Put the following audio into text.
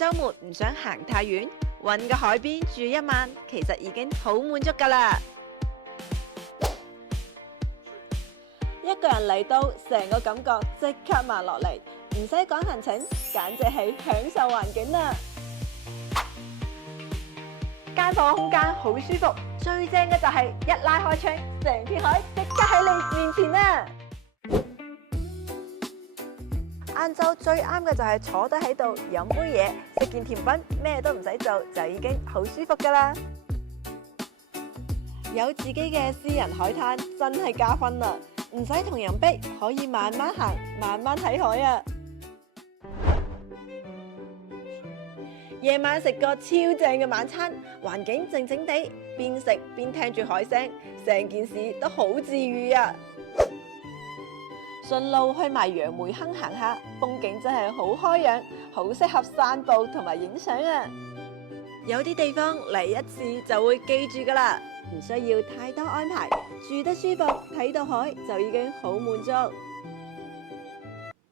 週末唔想行太遠，搵個海邊住一晚，其實已經好滿足㗎啦。一個人嚟到，成個感覺即刻慢落嚟，唔使趕行程，簡直係享受環境啊！間房空間好舒服，最正嘅就係一拉開窗，成片海即刻喺你面前啊！晏晝最啱嘅就係坐低喺度飲杯嘢，食件甜品，咩都唔使做就已經好舒服㗎啦！有自己嘅私人海灘真係加分啦，唔使同人逼，可以慢慢行，慢慢睇海啊！夜晚食個超正嘅晚餐，環境靜靜地，邊食邊聽住海聲，成件事都好治癒啊！順路去埋楊梅坑行下，風景真係好開揚，好適合散步同埋影相啊！有啲地方嚟一次就會記住噶啦，唔需要太多安排，住得舒服，睇到海就已經好滿足。